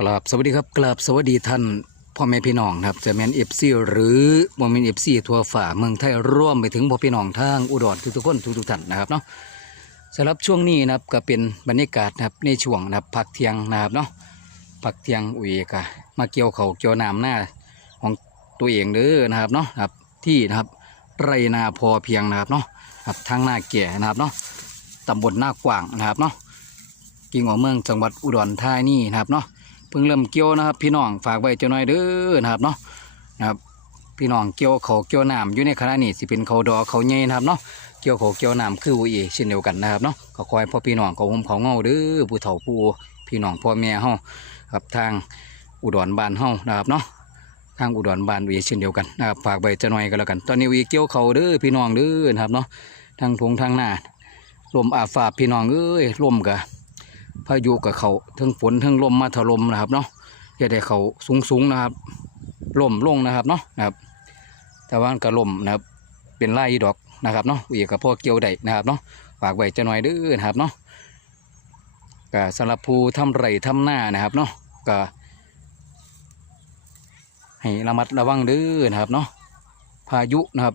กราบสวัสดีครับกราบสวัสดีท่านพ่อแม่พี่น้องครับจะแมนเอฟซีหรือโมเมนเอฟซีทัวฝ่าเมืองไทยร่วมไปถึงพ่อพี่น้องทางอุดรทุกๆคนทุกๆท่านนะครับเนาะสำหรับช่วงนี้นะครับก็เป็นบรรยากาศนะครับในช่วงนะครับพักเที่ยงนะครับเนาะพักเที่ยงอุยกะมาเกี่ยวเขาเกี่ยวน้ำหน้าของตัวเองเด้อนะครับเนาะครับที่นะครับไรนาพอเพียงนะครับเนาะครับทางหน้าแก่นะครับเนาะตำบลหน้ากว้างนะครับเนาะกิ่งหัวเมืองจังหวัดอุดรธานีนะครับเนาะ เพิ่งเริ่มเกี่ยวนะครับ พี่น้องฝากไว้เจ้าน้อยเด้อนะครับเนาะนะครับพี่น้องเกี่ยวเขาเกี่ยวน้ำอยู่ในขณะนี้สิเป็นเขาดอเขาวใหญ่นะครับเนาะเกี่ยวเขาเกี่ยวน้ำคือวุ้ยเช่นเดียวกันนะครับเนาะก็คอยพ่อพี่น้องเขาห่มเขาเงาเด้อผู้เฒ่าผู้พี่น้องพ่อแม่เฮาครับทางอุดรบ้านเฮานะครับเนาะทางอุดรบ้านวุ้ยเช่นเดียวกันนะครับฝากไว้เจ้าน้อยก็แล้วกัน ตอนนี้วุ้ยเกี่ยวเขาเด้อพี่น้องเด้อนะครับเนาะทางทงทางหน้าลมอาฝาพี่น้องเอ้ยลมกะ พายุกับเขาทั้งฝนทั้งลมมาถล่มนะครับเนาะอย่าได้เขาสูงสูงนะครับล่มลงนะครับเนาะนะครับ แต่ว่าก็ล่มนะครับ เป็นไร่ดอกนะครับเนาะอีกกับพ่อเกี่ยวได้นะครับเนาะฝากไว้จะหน่อยด้อนะครับเนาะก็สำหรับผู้ทำไร่ทำหน้านะครับเนาะก็ให้ระมัดระวังด้อนะครับเนาะพายุนะครับ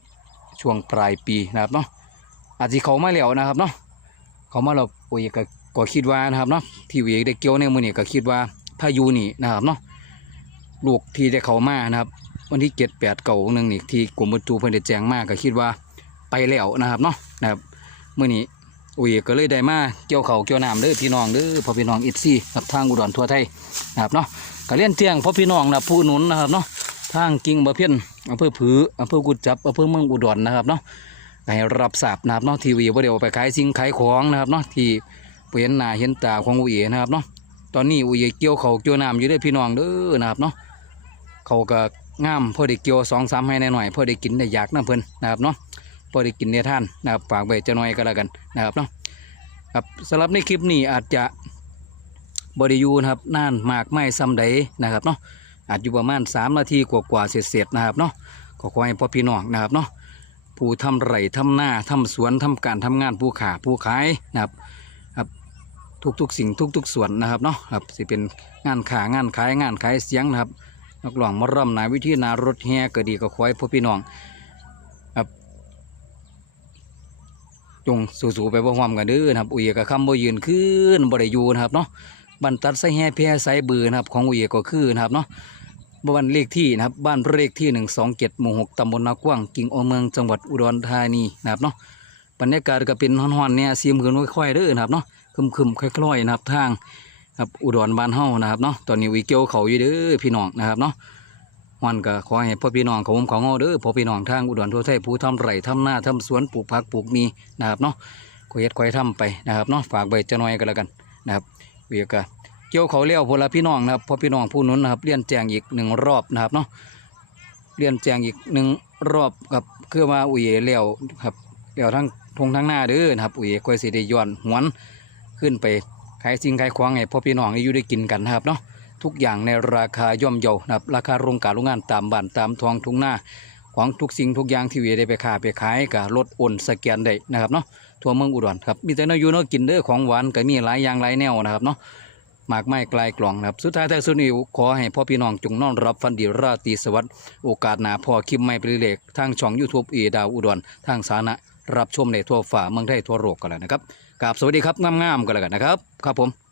ช่วงปลายปีนะครับเนาะอาจจะเขามาแล้วนะครับเนาะเขามาแล้วโอ้ยก็ ก็คิดว่านะครับเนาะที่เวีได้เกี่ยวในมือนี่ก็คิดว่าพายุนี่นะครับเนาะลูกที่ได้เข้ามานะครับ วันที่เจ็ดแปดเก่าหนึ่งนี่ที่กรมอุตุเพิ่นได้แจ้งมาก็คิดว่าไปแล้วนะครับเนาะนะครับมื่อนี้อุ้ยก็เลยได้มาเกี่ยวเขาเกี่ยวน้ำเด้อพี่น้องเด้อพ่อพี่น้องอิซี่กับทางอุดรทั่วไทยนะครับเนาะก็เลี้ยนเตียงพ่อพี่น้องนะผู้หนุนนะครับเนาะทางกิ่งบะเพี้ยนอำเภอผืออำเภอกุดจับอำเภอเมืองอุดรนะครับเนาะให้รับทราบนะครับเนาะทีวีว่าเดี๋ยวไปขายสิ่งขายของนะครับเนาะที่ เห็นหน้าเห็นตาของอุเอนะครับเนาะตอนนี้อุเอเกี่ยวเขาวเกี่ยวน้ำอยู่ด้วยพี่น้องเด้อนะครับเนาะเขาก็งามพอได้เกี่ยวสองสามให้หน่อยพอได้กินได้อยากน้ำเพลินนะครับเนาะพอได้กินได้ท่านนะครับฝากไว้จะหน้อยก็แล้วกันนะครับเนาะครับสำหรับในคลิปนี้อาจจะบริยูนะครับนานมากไม่ซ้ำใดนะครับเนาะอาจอยู่ประมาณ 3 นาทีกว่าๆเสร็จๆนะครับเนาะขอขอให้พ่อพี่น้องนะครับเนาะผู้ทำไร่ทำหน้าทำสวนทำการทำงานผู้ขาผู้ขายนะครับ ทุกๆ สิ่งทุกๆ ส่วนนะครับเนาะครับสิเป็นงานขางานขายงานขายเสียงนะครับนักร้องมารำนายวิธีนารถแห่ก็ดีก็ขอให้พ่อพี่น้องครับจงสู้ๆไปพร้อมกันเด้อนะครับอุยกับคำบ่ยืนขึ้นบ่ได้อยู่นะครับเนาะบันตัดใส่แห่แพร่ใส่เบือนะครับของอุยก็คือนะครับเนาะบ้านเลขที่นะครับบ้านเลขที่หนึ่งสองเจ็ดหมู่หกตำบลนากว้างกิ่งอเมืองจังหวัดอุดรธานีนะครับเนาะบรรยากาศก็เป็นฮ้อนๆเนี่ยเสียมคืนค่อยๆเด้อนะครับเนาะ คึมคึมๆค่อยๆนะครับทางครับอุดรบ้านเฮานะครับเนาะตอนนี้วิเกียวเขาอยู่เด้อพี่น้องนะครับเนาะวันก็ขอให้พ่อพี่น้องของผมของเฮาเด้อพ่อพี่น้องทางอุดรทั่วไทยผู้ทำไร่ทำนาทำสวนปลูกผักปลูกมีนะครับเนาะก็เฮ็ดค่อยทำไปนะครับเนาะฝากไว้จะน้อยก็แล้วกันนะครับเวียก็เกี่ยวเขาเลี้ยวพลพี่น้องนะครับพ่อพี่น้องผู้นุนนะครับเลี้ยนแจงอีกหนึ่งรอบนะครับเนาะเลี้ยนแจงอีกหนึ่งรอบกับคือว่าอุ๋ยเลี้ยวครับเลี้ยวทั้งทงทั้งหน้าเด้อนะครับอุ๋ยก็สิได้ย้อนหวน ขึ้นไปขายสิ่งขายของให้พ่อพี่น้องอยู่ได้กินกันนะครับเนาะทุกอย่างในราคาย่อมเยานะครับราคาโรงการโรงงานตามบ้านตามท้องทุ่งนาของทุกสิ่งทุกอย่างที่เวได้ไปค้าไปขายกับรถโอนสแกนได้นะครับเนาะทั่วเมืองอุดรครับมีแต่นอยู่นาะกินเด้อของหวานก็มีหลายอย่างหลายแนวนะครับเนาะมากไม้ไกลกล่องนะครับสุดท้ายท้ายสุดนี้ขอให้พ่อพี่น้องจงนอนรับฟันดีราตรีสวัสดิ์โอกาสหน้าพอคลิปใหม่ไปเรื่อยทางช่อง YouTube เอดาวอุดรทางสาธารณะรับชมในทั่วฝ่าเมืองไทยทั่วโลกกันแล้วนะครับ กับสวัสดีครับงามๆกันแล้วกันนะครับ ครับผม